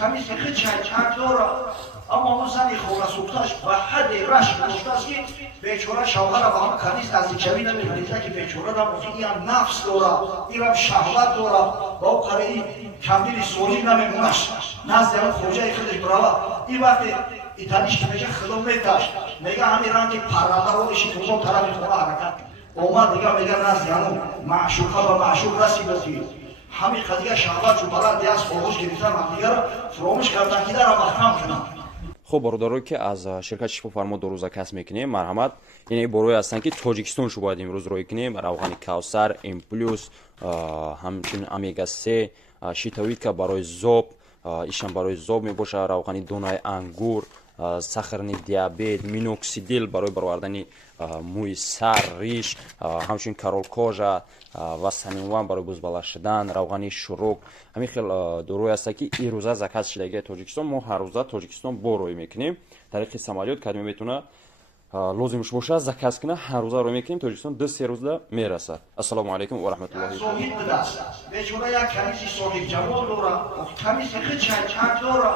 تمیز خیلی چند داره اما اون زنی خورسوکتاش و حد رشک داشته است که بیچاره شوهر با هم کنیز نزدیکشوی نمی‌کنه که بیچاره را مفیدی هم نفس داره این هم شهوت داره با او قرعی کمبیل سولیم نمیمونش نزد اون خوجه خودش براوه این وقت ایتانیش که میگه خلو میتاش میگه همین رنگ پرنده روشی که اون طرفی خونه حرکت اومد دیگه میگه نزد اون معشوقه و معشوق رسیدتی همین قضیه شهوت جو بلد از فروش گرفتن هم دیگه را فراموش کردن که در محکم کنن. خب برادرایی که از شرکت شفافرما دو روزه کسب میکنیم مرحمت یعنی بروی هستن که تاجیکستان شو باید امروز روی کنیم روغن کوثر ام پلس همچنین امیگا 3 شیتویت که برای ذوب ایشان برای ذوب میباشه روغن دونای انگور سخرنی دیابت مینوکسیدیل برای برآوردن موی سر ریش همچنین کارولکوژا و سنینوان برای بزباله شدن روغن شروق همین خیلی دروی است که این روزه زکات شدگی تاجیکستان ما هر روزه تاجیکستان بروی میکنیم طریق سمالیات کدوم میتونه لازمش باشه زکات کنه هر روزه رو میکنیم تاجیکستان 2-3 روزه میرسه. السلام علیکم و رحمت الله. صحیح بوده است بیچاره یک کنیزی صحیح جوان داره کنیزی خیلی چند داره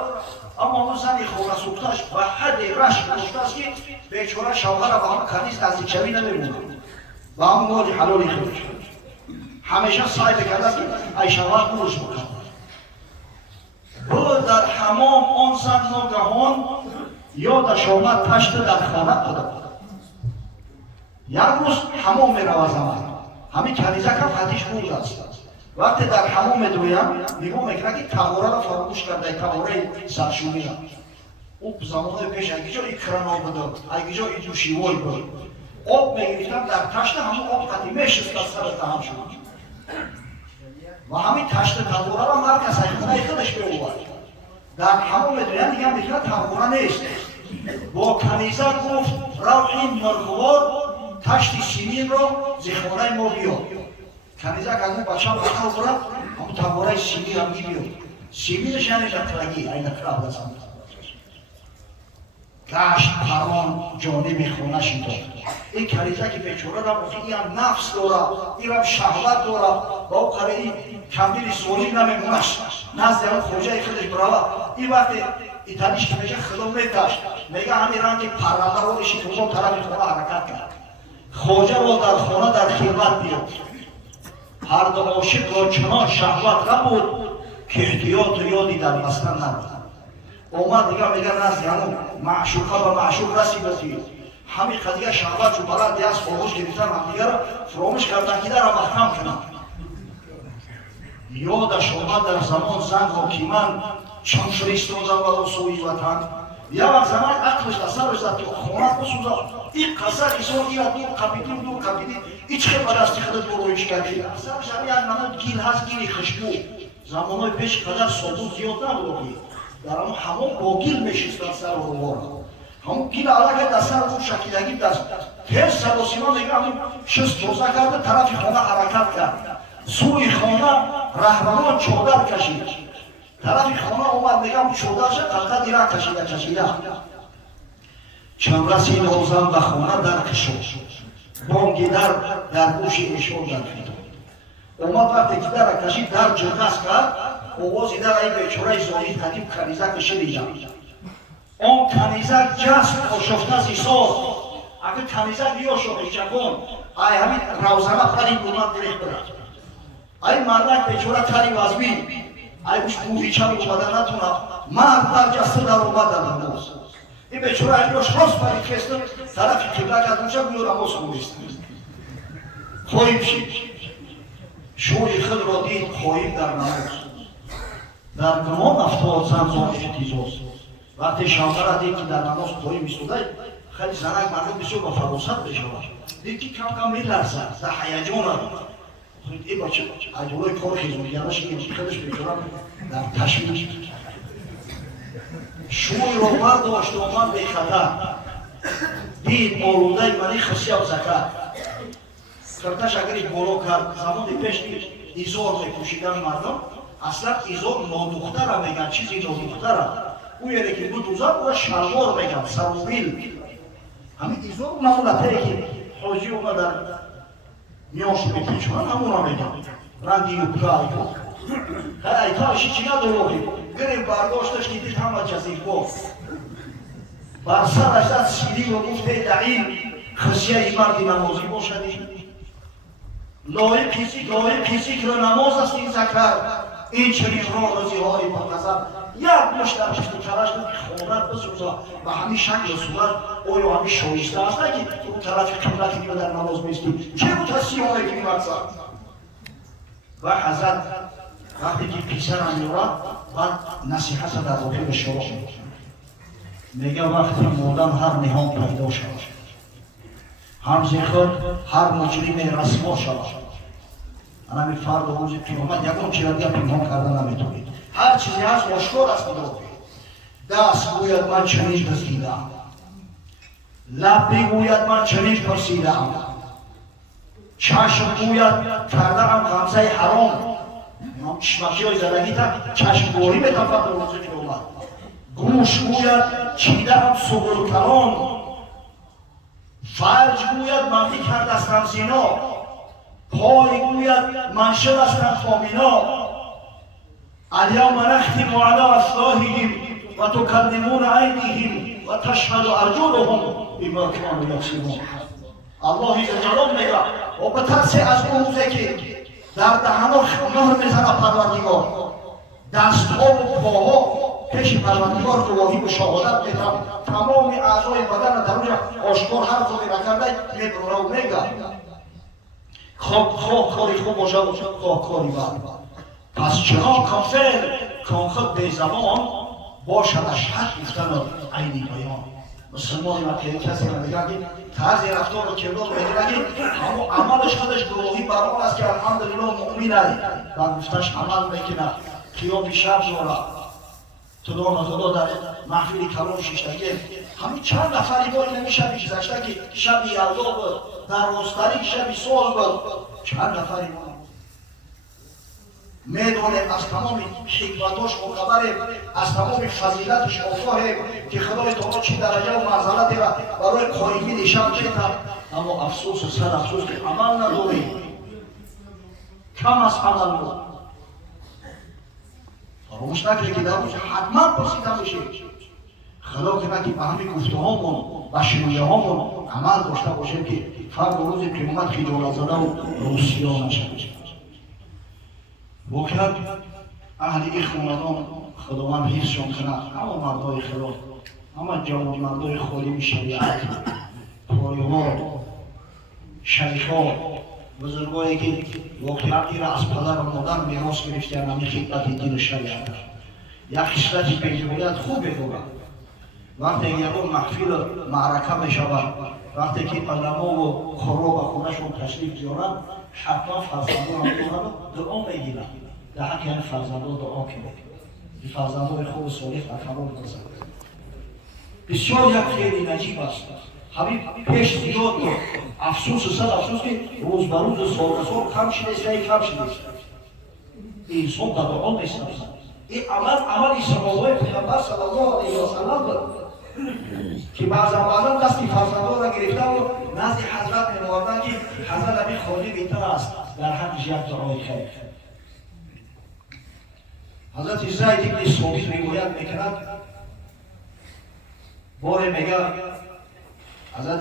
اما اون زنی خورسوکتاش و حد رشک داشته است که بیچاره شوهر با هم کنیز نزدیکشوی نمیمونه با هم مال حلالی خودش همیشه سعی میکرده است که ای شوهر بروش بکنه او در حمام آن زن ناگهان یادش آمد تشت در خانه خدا یک روز حمام میرود زمان همین کنیزک هم خطیش بود است وقتی در حمام میدویم نگاه میکنه که تباره را فراموش کرده تباره سرشویی را او زمان پیش اگه جا این کران آب بود اگه جا این دوشیوی بود آب میگرفتم در تشت همون آب قطعی میشست از سر تهم شد و همین تشت تباره را مرکز خونه خودش بیاورد در حمام میدویم دیگه میکنه تباره نیست با کنیزه گفت رو این مرغوار تشت سیمین را زخانه ما بیاد کنیزه که از اون بچه هم بخواه برد همون تباره سیمین هم بیاد سیمینش یعنی نترگی این نترگ بزن گشت پران جانب خونه شد این کنیزه که بیچاره را مفیدی هم نفس داره این هم شهوت داره با او قرعی کمبیل سولیم نمیمونش نزد اون خوجه خودش براوه این وقت ایتانیش که میگه خلو میتاش میگه همین رنگ پرنده روشی که اون طرفی خونه حرکت کرد خوجه را در خانه در خدمت بیاد هر دو عاشق را چنان شهوت نبود که احتیاط و یادی در بستن نبود اومد دیگه میگه نزد همون معشوقه و معشوق رسیدتی همین قضیه شهوت جو بلد از فروش گرفتن هم دیگه را فراموش کردن که در محکم کنن یادش آمد در زمان زن حاکمان چون فرستادن و سوی وطن یک زمان عقلش اثرش زد تو خونه بسوزه این قصر ایسان این دور کپیدی هیچ که بدستی خودت برویش کردی اثرش همین یک نمود گیل هست گیلی خشبو زمانهای پیش قدر صابون زیاد نبودی در همون با گیل میشستن سر و روارا همون گیل علاقه در سر اون شکیدگی دست تیز سر و سیما دیگه همون شست روزه کرده طرفی خانه حرکت کرد سوی خانه رهبران چادر کشید طرفی خانه اومد میگم چادرش قطعه دیره کشیده چون رسید آزم و خانه در کشید بانگی در گوش ایشون در کشید اومد وقتی که در کشید در جرقص کرد آوازی در ای بیچاره زایی قدیم کنیزک کشیدیدم آن کنیزک جسم آشفته از ایساز اگه کنیزک بیاشفت چکن ای همین روزنه پری بودن دریخ برد ای مردک بیچاره تری وزبین ای بوش بوریچه اومده نتونه مرد در جسته در اومد در نماز این بیچاره ای باش راست پری کستم طرفی قبلک از اونجا بیو نماز خوریست خواهیم شید شوی خود را دید خواهیم در نماز در گمان افتاد زن زانش تیزاز وقتی شامه را دید که در نماز خواهیم ایستاده خیلی زنک مردم بسیار با فراست بشود دید که کم کم میلرزد در هیجان را این بچه عجولای کار خیزونگرش این خودش بیچاره در تشویش شوی را برداشت و آمد به خطر دید آلوده منی خسی و زکر سرتش اگری بالا کرد زمان پیش ایزار میپوشیدن مردم اصلا ایزار نادختر هم میگن چیزی نادختر هم او یعنی که دو دوزار و شلوار میگن سروبیل همین ایزار نمونته که حاجی اومد در میاش میپیچونن همون هم میگن رندی و پرای کن ایتاشی چی نداره گرفت برداشتش که دید همه جزیر گفت بر سرش زد سیلی و گفته دعیم خسیه مردی نمازی باشدی لایق کسی که نماز است این ذکر این چنین را رازی های پر نظر یک مشت در پشت کلش بود خونت بسوزا و همین شکل صورت آیا همین شایسته است نه که اون طرف قبلتی که در نماز میستی چه بود هستی های که مقصد و حضرت وقتی که پیسرم میورد بعد نصیحت در واقع به شروع میگه وقتی مردم هر نهان پیدا شد همز خود هر مجرم رسوا شد همین فرد و روز قیامت یکم چیزی پنهان کردن نمیتونید هر چیزی هست آشکار است دست گوید من چنین دزدیدم لب بگوید من چنین پرسیدم چشم گوید کردم غمزه حرام چشمکی های زدگی تا چشم گوری میتن فرد روز قیامت گوش گوید چیدم سبل کلام فرج گوید مردی کردستم زنا پای گوید من شدستم فامینا الیوم نختم علی افواههم و تکلمون ایدیهم و تشهد ارجلهم بما کانوا یکسبون الله جلال میگه و به ترس از اون روزی که در دهنها مهر میزنه پروردگار دستها و پاها پیش پروردگار گواهی و شهادت میدن تمام اعضای بدن در اونجا آشکار هر خوبی نکرده میبره و میگه خواه کاری خوب باشد خواه کاری بد پس چنان کافر کان خود به زمان باشدش حق گفتن عینی بیان مسلمانی وقتی کسی میگه که طرز رفتار و کردار میگه اما عملش خودش گواهی بر آن است که الحمدلله مؤمن است و گفتش عمل میکنه قیام شب زوره خدا در محفل کلام شیشتگی همین چند نفری با این شبی گذشته که شب یلدا بود در راستری شب سال بود چند نفری بود میدانیم از تمام حکمتاش و خبر از تمام فضیلتش آگاهیم که خدای تعالی چه درجه و منزلتی را برای قایمین شب میدهد اما افسوس و صد افسوس که عمل نداریم کم از عمل بود فراموش نکنید که در روز حتما پرسیده میشه خدا کنه که به همین گفته هامون و شنوده هامون عمل داشته باشیم که فرد روز قیامت خجالت زده و رسوا نشویم واقعا اهل این خاندان خداوند حفظشان کنه همه مردای خدا همه جوان مردای خادم شریعت پایه‌ها شیخ‌ها بزرگایی که واقعیتی را از پدر و مادر میراث گرفتن همین خدمت دین شریعت یک خصلتی پیدا باید خوب بدارد وقتی یکم محفل معرکه میشود وقتی که علما و قرا به خونه‌شون تشریف بیارند حتما فرزندان میارند و دعا میگیرند در حق این فرزندان دعا کنید این فرزندان خوب صالح و کمال برسند بسیار یک خیلی نجیب است همین پیش زیاد بود افسوس و صد افسوس که روز به روز و سال به سال کم شده است کم شده است انسان در دعا نیست این عمل صحابه پیغمبر صلی الله علیه و سلم بود که بعضا دستی فرزندان را گرفته و نزد حضرت می‌آوردند که حضرت همین خالی بهتر است در حقش یک دعای خیر حضرت زید بن ثابت روایت می‌کند بار میگه حضرت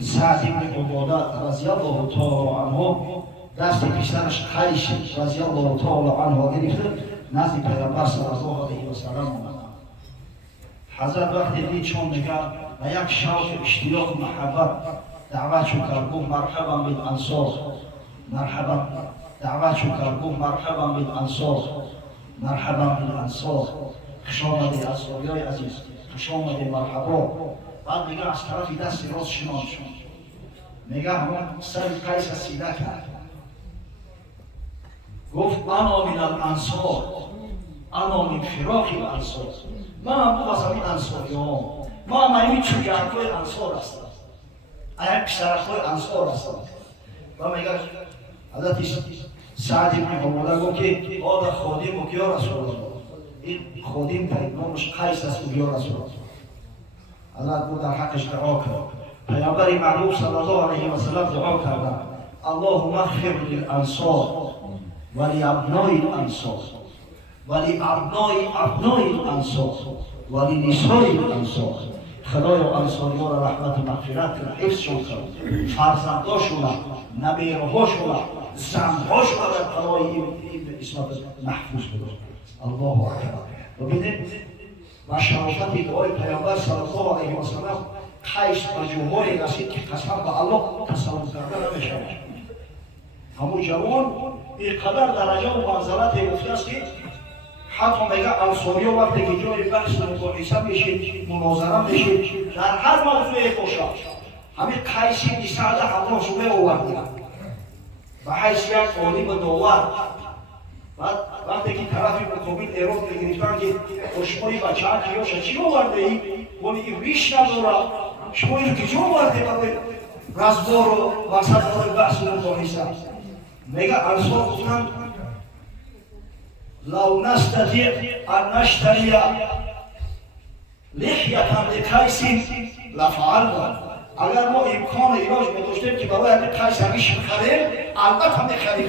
سعد بن عباده رضی الله تعالی عنه دست پسرش قیس رضی الله تعالی عنه گرفته نزد پیغمبر صلی الله علیه و سلم آمد حضرت وقتی دید چون میگه و یک شوق اشتیاق محبت دعوت شو کرد گفت مرحبا بالانصار مرحبا دعوت شو کرد گفت مرحبا بالانصار مرحبا بالانصار خوش آمدید انصاریای عزیز خوش آمدید مرحبا بعد میگه از طرفی دست راست شنان شد میگه همون سر قیس سیده کرد گفت انا من الانصار انا من فراق الانصار من هم بود از همین انصاری ها ما هم همین چوگرهای انصار هستم همین پسرخهای انصار هستم و میگه حضرت سعد ابن عباده گفت که آده خادم و یا رسول الله این خادم دارید نامش قیس است و یا رسول الله حضرت بود در حقش دعا کرد پیامبر معروف صلی الله علیه و سلم دعا کردن اللهم اغفر للانصار و لابناء الانصار ولأبناء الأنصار ولنساء الأنصار خدای انصاری‌ها را رحمت و مغفرت کن، حفظشون کن، فرزنداشون، نبیرهاشون، زنهاشون در پناه این اسمت محفوظ بدار. الله اکبر. ببینید و شرافت دعای پیامبر صلی الله علیه و سلم قیس به جوهری رسید که قسم به الله تصور کرده نمی‌شود. همون جوان اینقدر درجه و منزلت گفته است که حتی میگه انصاری‌ها وقتی که جای بحث و مباحثه میشه، مناظره میشه، در هر موضوعی باشه همین قیس بن سعد همراهش رو آوردن به حیث یک عالم داور. بعد وقتی که طرف مقابل اعراب میگرفتن که شما این بچه ها کیاشه چی آورده ای؟ ولی این ریش نداره، شما این کجا آورده برای رزبار و وسط برای بحث و مباحثه؟ میگه انصار گفتن لو نستطيع أن نشتري لحية لقيس لفعلنا. اگر ما امکان علاج می‌داشتیم که برای همین قیس همیشه بخریم البته می‌خریم.